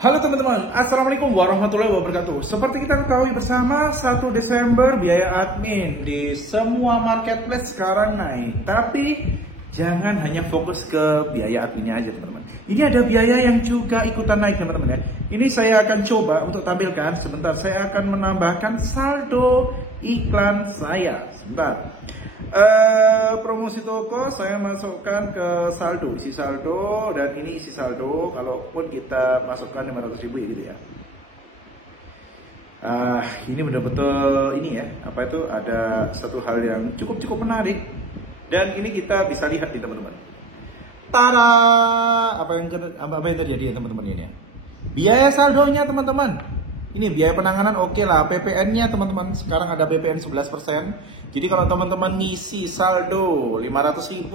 Halo teman-teman, Assalamualaikum warahmatullahi wabarakatuh. Seperti kita ketahui bersama, 1 Desember biaya admin di semua marketplace sekarang naik. Tapi jangan hanya fokus ke biaya adminnya aja teman-teman. Ini ada biaya yang juga ikutan naik teman-teman ya. Ini saya akan coba untuk tampilkan. Sebentar, saya akan menambahkan saldo iklan saya. Sebentar. Promosi toko saya masukkan ke saldo, isi saldo, dan ini isi saldo. Kalaupun kita masukkan 500.000 ya gitu ya. Ini betul-betul ini ya, apa itu, ada satu hal yang cukup menarik, dan ini kita bisa lihat nih teman-teman. Tada! Apa yang terjadi ya teman-teman ini ya? Biaya saldonya teman-teman. Ini biaya penanganan oke lah, PPN-nya teman-teman sekarang ada PPN 11%. Jadi kalau teman-teman ngisi saldo 500.000,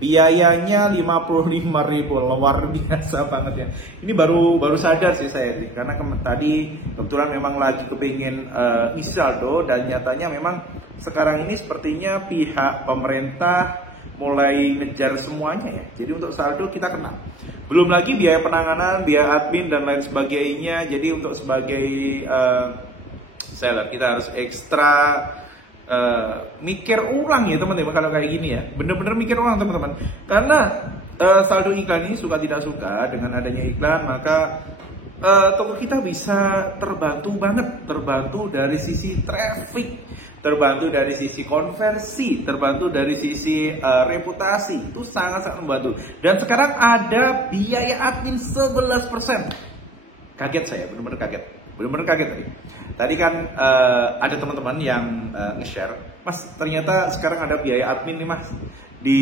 biayanya 55.000, luar biasa banget ya. Ini baru sadar sih saya nih, karena tadi kebetulan memang lagi kepingin ngisi saldo, dan nyatanya memang sekarang ini sepertinya pihak pemerintah mulai ngejar semuanya ya. Jadi untuk saldo kita kena. Belum lagi biaya penanganan, biaya admin dan lain sebagainya. Jadi untuk sebagai seller kita harus ekstra mikir ulang ya teman-teman kalau kayak gini ya. Bener-bener mikir ulang teman-teman. Karena saldo iklan ini suka tidak suka dengan adanya iklan, maka toko kita bisa terbantu banget. Terbantu dari sisi traffic, terbantu dari sisi konversi, terbantu dari sisi reputasi. Itu sangat-sangat membantu. Dan sekarang ada biaya admin 11%. Kaget saya, benar-benar kaget. Benar-benar kaget tadi. Tadi kan ada teman-teman yang nge-share, Mas, ternyata sekarang ada biaya admin nih Mas. Di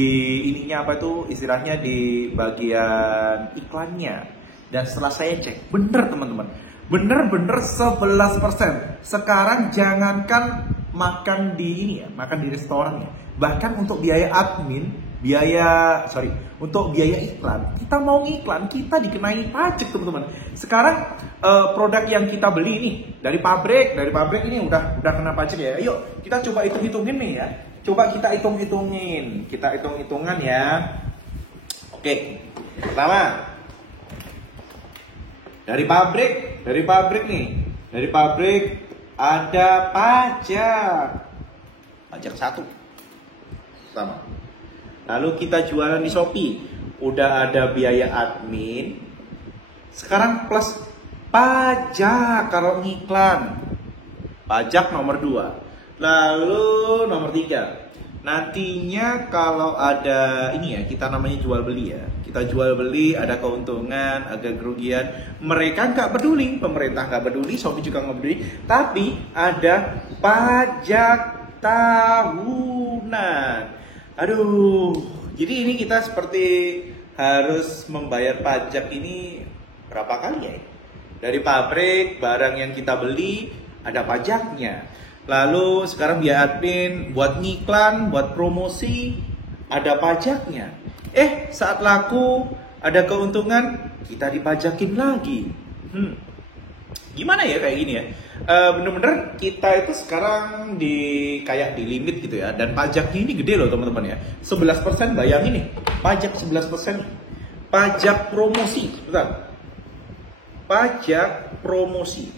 ininya apa itu, istilahnya di bagian iklannya. Dan setelah saya cek, bener teman-teman. Bener-bener 11%. Sekarang jangankan makan di ini ya, makan di restoran ya. Bahkan untuk biaya admin, untuk biaya iklan, kita mau ngiklan, kita dikenai pajak teman-teman. Sekarang produk yang kita beli nih dari pabrik ini udah kena pajak ya. Yuk kita coba hitung-hitungin nih ya. Coba kita hitung-hitungin, kita hitung-hitungan ya. Oke, pertama dari pabrik nih, dari pabrik ada pajak 1 sama. Lalu kita jualan di Shopee, udah ada biaya admin. Sekarang plus pajak kalau ngiklan, pajak nomor 2. Lalu nomor 3, nantinya kalau ada ini ya, kita namanya jual beli ya. Kita jual beli, ada keuntungan, ada kerugian. Mereka nggak peduli, pemerintah nggak peduli, Shopee juga nggak peduli. Tapi ada pajak tahunan. Aduh, jadi ini kita seperti harus membayar pajak ini berapa kali ya? Dari pabrik, barang yang kita beli ada pajaknya. Lalu sekarang biaya admin, buat ngiklan, buat promosi, ada pajaknya. Saat laku, ada keuntungan, kita dipajakin lagi. Gimana ya kayak gini ya? Bener-bener kita itu sekarang kayak di limit gitu ya. Dan pajaknya ini gede loh teman-teman ya. 11%, bayangin nih. Pajak 11%. Pajak promosi. Bentar. Pajak promosi.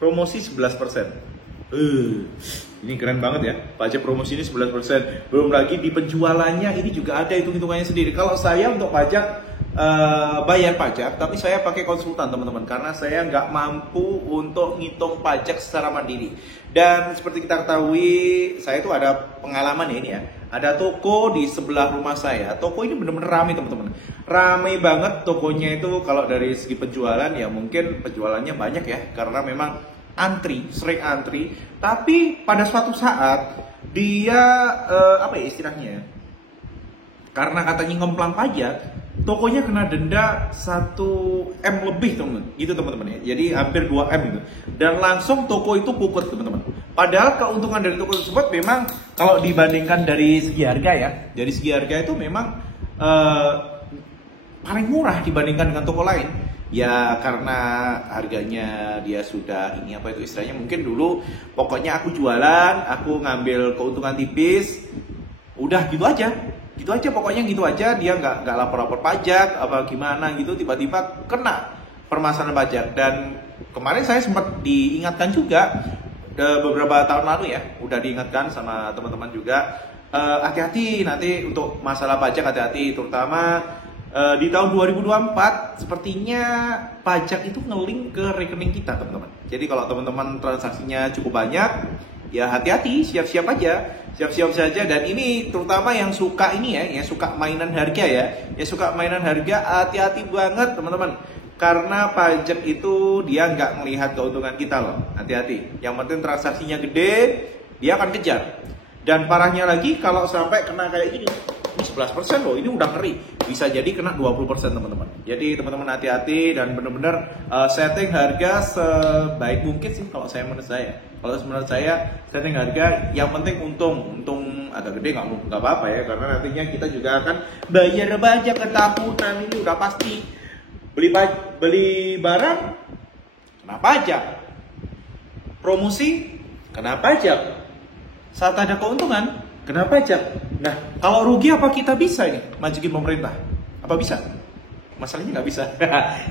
Promosi 11%. Ini keren banget ya. Pajak promosi ini 11%. Belum lagi di penjualannya ini juga ada hitung-hitungannya sendiri. Kalau saya untuk pajak bayar pajak, tapi saya pakai konsultan teman-teman, karena saya nggak mampu untuk ngitung pajak secara mandiri. Dan seperti kita ketahui, saya itu ada pengalaman ya ini ya. Ada toko di sebelah rumah saya. Toko ini bener-bener ramai teman-teman. Ramai banget tokonya itu. Kalau dari segi penjualan ya mungkin penjualannya banyak ya, karena memang sering antri. Tapi pada suatu saat dia apa ya istilahnya? Karena katanya ngemplang pajak, tokonya kena denda 1M lebih teman-teman. Gitu teman-teman ya. Jadi hampir 2M gitu. Dan langsung toko itu puput teman-teman. Padahal keuntungan dari toko tersebut memang kalau dibandingkan dari segi harga ya, dari segi harga itu memang paling murah dibandingkan dengan toko lain. Ya karena harganya dia sudah ini apa itu istilahnya, mungkin dulu pokoknya aku jualan, aku ngambil keuntungan tipis, udah gitu aja pokoknya gitu aja, dia nggak lapor pajak apa gimana gitu, tiba-tiba kena permasalahan pajak. Dan kemarin saya sempat diingatkan juga beberapa tahun lalu ya, udah diingatkan sama teman-teman juga, hati-hati nanti untuk masalah pajak, hati-hati terutama di tahun 2024 sepertinya pajak itu nge-link ke rekening kita teman-teman. Jadi kalau teman-teman transaksinya cukup banyak, ya hati-hati, siap-siap aja, siap-siap saja. Dan ini terutama yang suka ini ya, yang suka mainan harga ya, yang suka mainan harga, hati-hati banget teman-teman. Karena pajak itu dia nggak melihat keuntungan kita loh, hati-hati. Yang penting transaksinya gede, dia akan kejar. Dan parahnya lagi kalau sampai kena kayak gini, ini 11% loh, ini udah ngeri. Bisa jadi kena 20% teman-teman. Jadi teman-teman hati-hati dan benar-benar setting harga sebaik mungkin sih kalau menurut saya. Kalau menurut saya setting harga yang penting untung agak gede nggak apa-apa ya, karena nantinya kita juga akan bayar pajak ketahunan, ini udah pasti. Beli barang kena pajak, promosi kena pajak, saat ada keuntungan kena pajak. Nah, kalau rugi apa kita bisa ini majukin pemerintah? Apa bisa? Masalahnya nggak bisa.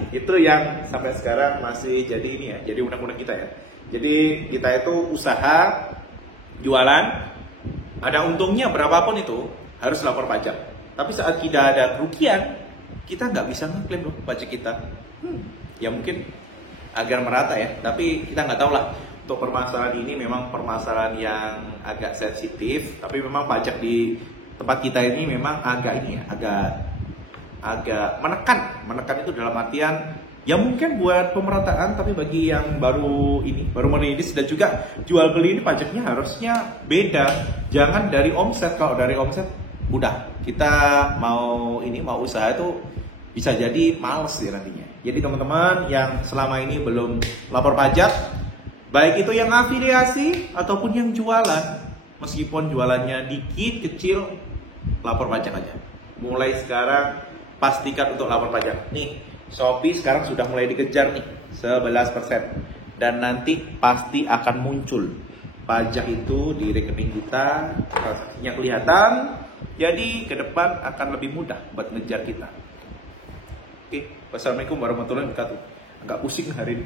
Itu yang sampai sekarang masih jadi ini ya, jadi undang-undang kita ya. Jadi kita itu usaha jualan, ada untungnya berapapun itu harus lapor pajak. Tapi saat tidak ada kerugian, kita nggak bisa ngeklaim loh pajak kita. Ya mungkin agar merata ya, tapi kita nggak tahu lah. Untuk permasalahan ini memang permasalahan yang agak sensitif, tapi memang pajak di tempat kita ini memang agak ini ya, agak menekan itu dalam artian ya mungkin buat pemerataan, tapi bagi yang baru merintis dan juga jual beli ini pajaknya harusnya beda. Jangan dari omset. Kalau dari omset udah kita mau usaha itu bisa jadi males ya nantinya. Jadi teman-teman yang selama ini belum lapor pajak, baik itu yang afiliasi ataupun yang jualan, meskipun jualannya dikit kecil, lapor pajak aja. Mulai sekarang pastikan untuk lapor pajak. Nih, Shopee sekarang sudah mulai dikejar nih 11%, dan nanti pasti akan muncul pajak itu di rekening kita, transaksinya kelihatan. Jadi ke depan akan lebih mudah buat ngejar kita. Oke, wassalamualaikum warahmatullahi wabarakatuh. Agak pusing hari ini.